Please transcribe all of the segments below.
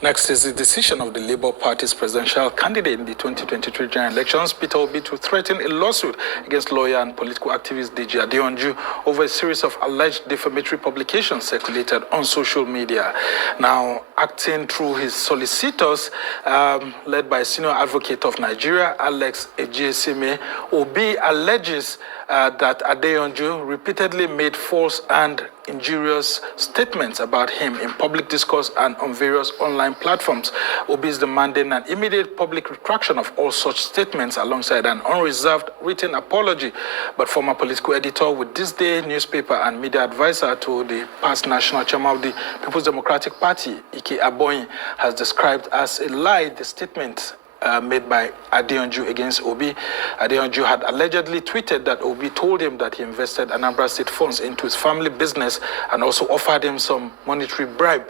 Next is the decision of the Labour Party's presidential candidate in the 2023 general elections, Peter Obi, to threaten a lawsuit against lawyer and political activist Deji Adeyanju over a series of alleged defamatory publications circulated on social media. Now, acting through his solicitors, led by senior advocate of Nigeria, Alex Ejiesime, Obi alleges that Adeyanju repeatedly made false and injurious statements about him in public discourse and on various online platforms. Obi is demanding an immediate public retraction of all such statements alongside an unreserved written apology. But former political editor with This Day newspaper and media advisor to the past national chairman of the People's Democratic Party, Abonyi, has described as a lie the statement made by Adeyanju against Obi. Adeyanju had allegedly tweeted that Obi told him that he invested Anambra State funds into his family business and also offered him some monetary bribe.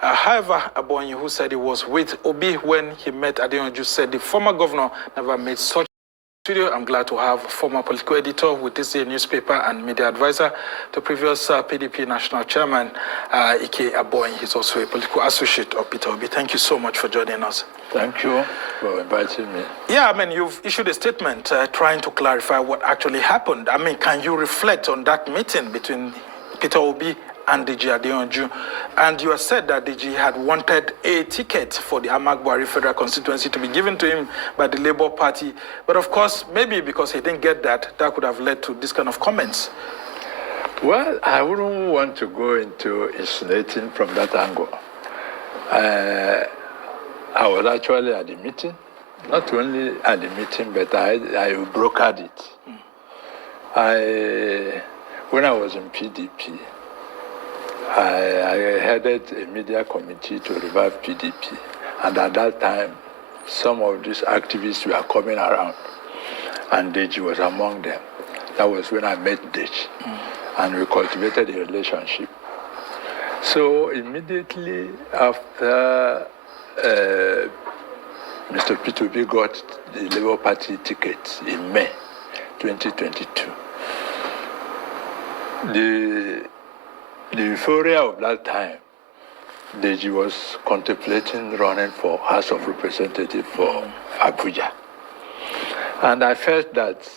However, Abonyi, who said he was with Obi when he met Adeyanju, said the former governor never made such. Studio, I'm glad to have former political editor with This Day newspaper and media advisor to previous PDP national chairman, Abonyi. He's also a political associate of Peter Obi. Thank you so much for joining us. Thank you for inviting me. Yeah, I mean, you've issued a statement trying to clarify what actually happened. I mean, can you reflect on that meeting between Peter Obi and Deji Adeyanju? And you have said that Deji had wanted a ticket for the Amagbari federal constituency to be given to him by the Labour Party. But of course, maybe because he didn't get that, that could have led to this kind of comments. Well, I wouldn't want to go into insinuating from that angle. I was actually at the meeting, not only at the meeting, but I brokered it. When I was in PDP, I headed a media committee to revive PDP. And at that time, some of these activists were coming around, and Deji was among them. That was when I met Deji, and we cultivated a relationship. So immediately after Mr. Peter Obi got the Labour Party ticket in May 2022, the euphoria of that time, Deji was contemplating running for House of Representatives for Abuja. And I felt that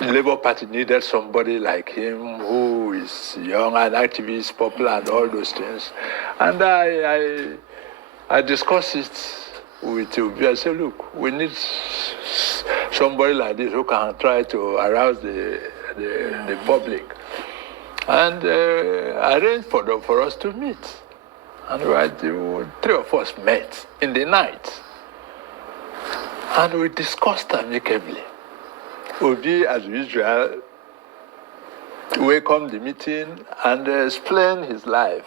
the Labour Party needed somebody like him who is young and activist, popular, and all those things. And I discussed it with Obi. I said, look, we need somebody like this who can try to arouse the public. And I arranged for us to meet. And three of us met in the night. And we discussed amicably. Obi, as usual, welcomed the meeting and explained his life,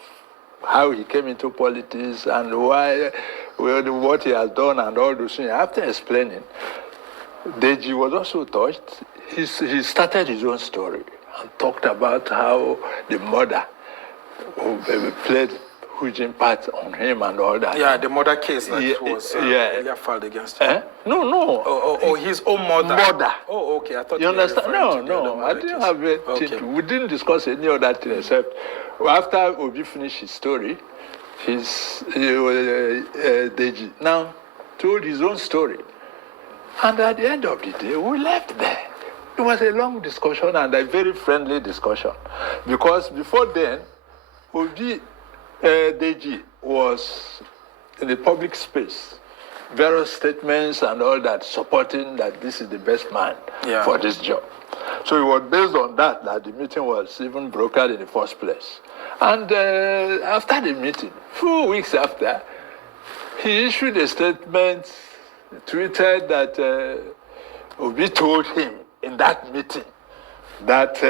how he came into politics and what he has done and all those things. After explaining, Deji was also touched. He started his own story and talked about how the mother played huge impact on him and all that. Yeah, the mother case that was earlier filed against him. No. Oh, his own mother. Mother. Oh, okay. I thought you understand? No. I didn't have it. Okay. We didn't discuss any other thing except after Obi finished his story, Deji now told his own story. And at the end of the day, we left there. It was a long discussion and a very friendly discussion. Because before then, Deji was in the public space, various statements and all that, supporting that this is the best man for this job. So it was based on that the meeting was even brokered in the first place. And after the meeting, 4 weeks after, he issued a statement, tweeted that Obi told him in that meeting that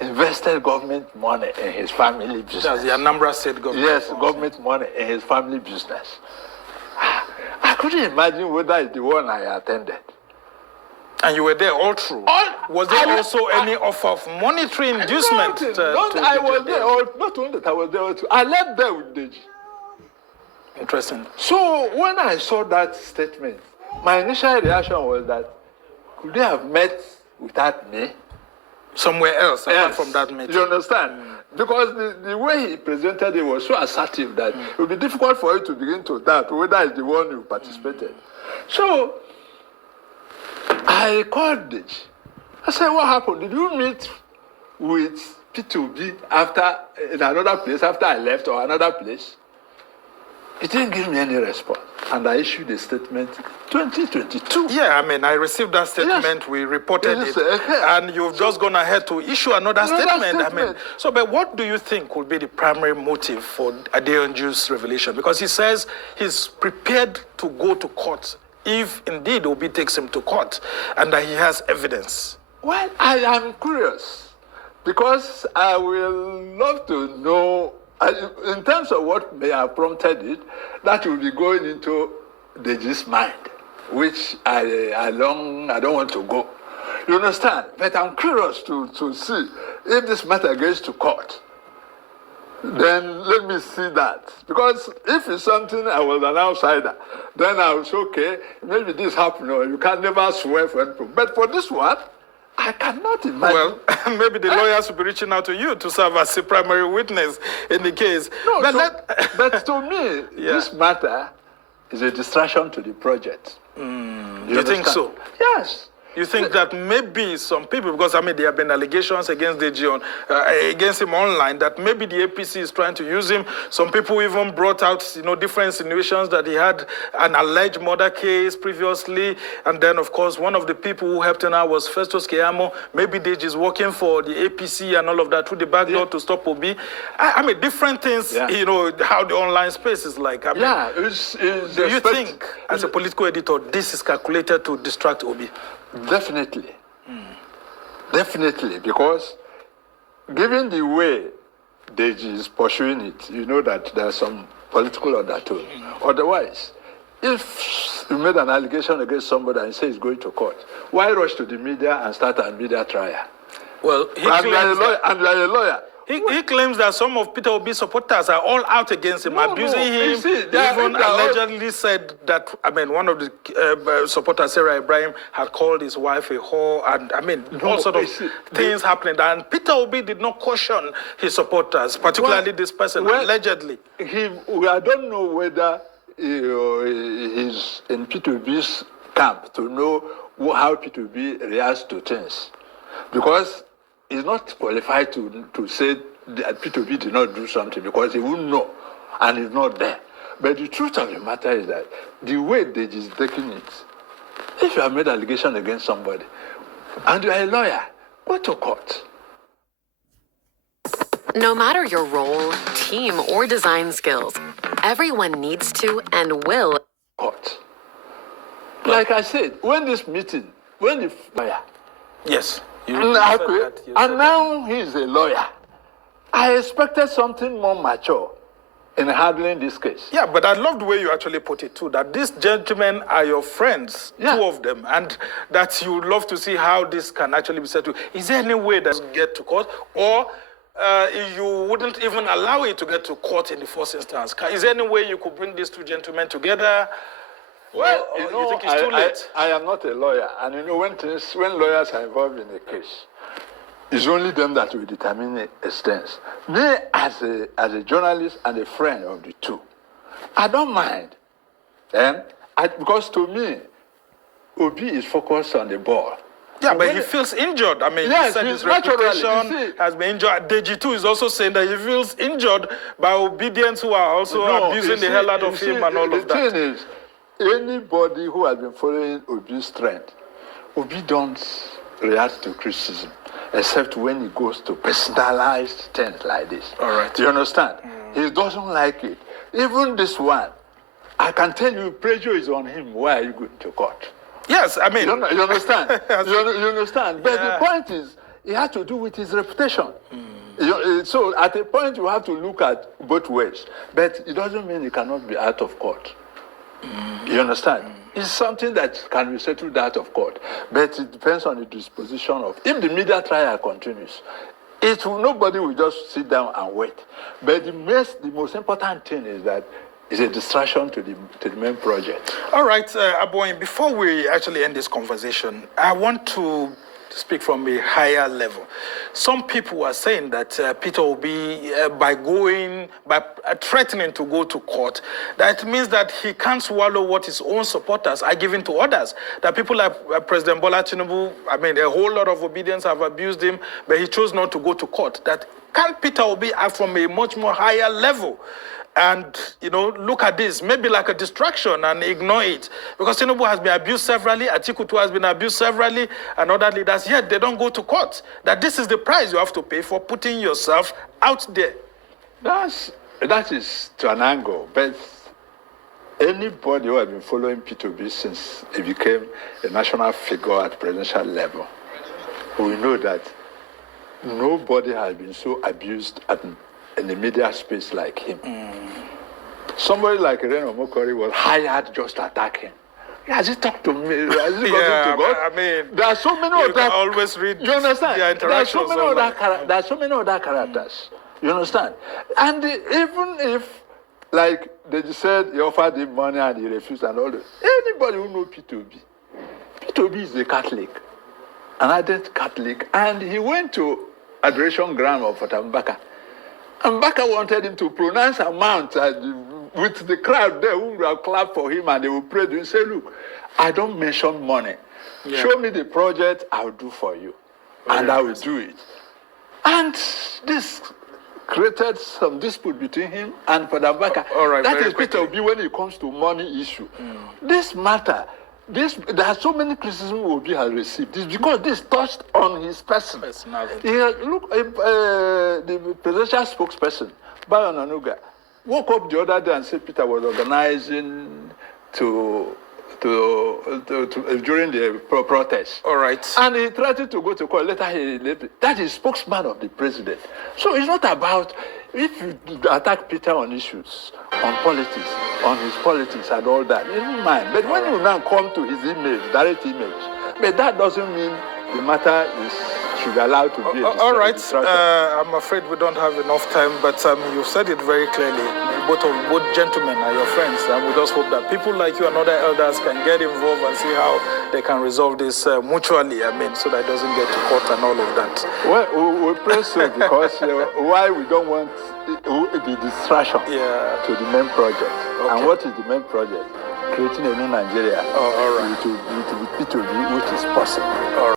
invested government money in his family business. That's the Anambra State government. Yes, government money in his family business. I couldn't imagine whether it's the one I attended. And you were there all through? Was there also any offer of monetary inducement? I was there. Not only that, I was there all through. I left there with Deji. Interesting. So when I saw that statement, my initial reaction was that, could they have met without me? Somewhere else, apart from that meeting? You understand? because the way he presented it was so assertive that it would be difficult for you to begin to doubt whether it's the one who participated. So I called Deji. I said, what happened? Did you meet with Peter Obi in another place after I left or another place? He didn't give me any response. And I issued a statement 2022. Yeah, I mean, I received that statement. Yes. We reported it. And you've just gone ahead to issue another statement. I mean, so, but what do you think will be the primary motive for Adeyanju's revelation? Because he says he's prepared to go to court if indeed Obi takes him to court and that he has evidence. Well, I am curious because I will love to know. In terms of what may have prompted it, that will be going into Deji's mind, which I don't want to go. You understand? But I'm curious to see if this matter goes to court. Then let me see that. Because if it's something I was an outsider, then I was okay, maybe this happened, or you can never swear for anything. But for this one, I cannot imagine. Well, maybe the lawyers will be reaching out to you to serve as a primary witness in the case. No, but to me, this matter is a distraction to the project. You think so? Yes. You think that maybe some people, because I mean there have been allegations against Deji against him online, that maybe the APC is trying to use him. Some people even brought out, different insinuations that he had an alleged murder case previously, and then of course one of the people who helped him out was Festus Keyamo. Maybe Deji is working for the APC and all of that through the back door to stop Obi. I mean different things. How the online space is like. I mean, do you think, as a political editor, this is calculated to distract Obi? Definitely. Definitely, because given the way Deji is pursuing it, you know that there's some political undertone. Otherwise, if you made an allegation against somebody and say he's going to court, why rush to the media and start a media trial? Well, you are a lawyer. He claims that some of Peter Obi's supporters are all out against him, abusing him. They even allegedly said that, one of the supporters, Sarah Ibrahim, had called his wife a whore, and all sort of things happening. And Peter Obi did not caution his supporters, particularly this person, allegedly. I don't know whether he's in Peter Obi's camp to know how Peter Obi reacts to things. Because he's not qualified to say that Peter Obi did not do something because he wouldn't know and he's not there. But the truth of the matter is that the way Deji is taking it, if you have made allegation against somebody and you are a lawyer, go to court. No matter your role, team, or design skills, everyone needs to and will court. Like I said, when the lawyer. Yes. And now he's a lawyer. I expected something more mature in handling this case. Yeah, but I love the way you actually put it too, that these gentlemen are your friends, two of them, and that you would love to see how this can actually be settled. Is there any way that you get to court, or you wouldn't even allow it to get to court in the first instance? Is there any way you could bring these two gentlemen together? Well, you think it's too late? I am not a lawyer, and when lawyers are involved in a case, it's only them that will determine the extent. Me, as a journalist and a friend of the two, I don't mind. Because to me, Obi is focused on the ball. Yeah, but he feels injured. He said his reputation has been injured. Deji too is also saying that he feels injured by obedience who are also abusing the hell out of him and all of that. The thing is, anybody who has been following Obi's trend, Obi don't react to criticism, except when he goes to personalized things like this. All right. Do you understand? He doesn't like it. Even this one, I can tell you, pressure is on him. Why are you going to court? Yes, You understand? you understand? But the point is, it has to do with his reputation. So at a point, you have to look at both ways. But it doesn't mean he cannot be out of court. You understand? It's something that can be settled out of court. But it depends on the disposition of... If the media trial continues, nobody will just sit down and wait. But the most important thing is that it's a distraction to the main project. All right, Abonyi, before we actually end this conversation, I want to to speak from a higher level. Some people are saying that Peter Obi, by threatening to go to court, that means that he can't swallow what his own supporters are giving to others. That people like President Bola Tinubu, I mean, a whole lot of obedience have abused him, but he chose not to go to court. That can't Peter Obi act from a much more higher level? And, look at this, maybe like a distraction and ignore it. Because Tinubu has been abused severally, Atiku too has been abused severally, and other leaders, yet they don't go to court. That this is the price you have to pay for putting yourself out there. That is to an angle, but anybody who has been following P2B since he became a national figure at presidential level will know that nobody has been so abused in the media space like him. Somebody like Reno Mokori was hired just to attack him. Has he talked to me? Has he gotten to God? I mean, there are so many you other. can always read. You understand? There are so many other characters. You understand? And even if, like they just said, he offered him money and he refused and all that. Anybody who knows P2B is a Catholic, an ardent Catholic, and he went to Adoration Ground of Otambaka. And Mbaka wanted him to pronounce amount with the crowd there who will clap for him and they will pray to him. Say, look, I don't mention money. Yeah. Show me the project, I'll do for you. And I will do it. And this created some dispute between him and Father Mbaka. All right, that is Peter Obi when it comes to money issue. This matter, there are so many criticisms Obi has received. It's because this touched on his person. The presidential spokesperson, Bayon Anuga, woke up the other day and said Peter was organizing during the protest. All right. And he threatened to go to court. That is spokesman of the president. So it's not about if you attack Peter on issues, on politics, on his politics and all that, you don't mind. But when you now come to his image, direct image, but that doesn't mean the matter should be allowed to be. All right. I'm afraid we don't have enough time, but you said it very clearly. Both gentlemen are your friends, and we just hope that people like you and other elders can get involved and see how they can resolve this mutually, so that it doesn't get to court and all of that. Well, we pray so because why we don't want the distraction to the main project. Okay. And what is the main project? Creating a new Nigeria. All right. With P2B, which is possible. All right.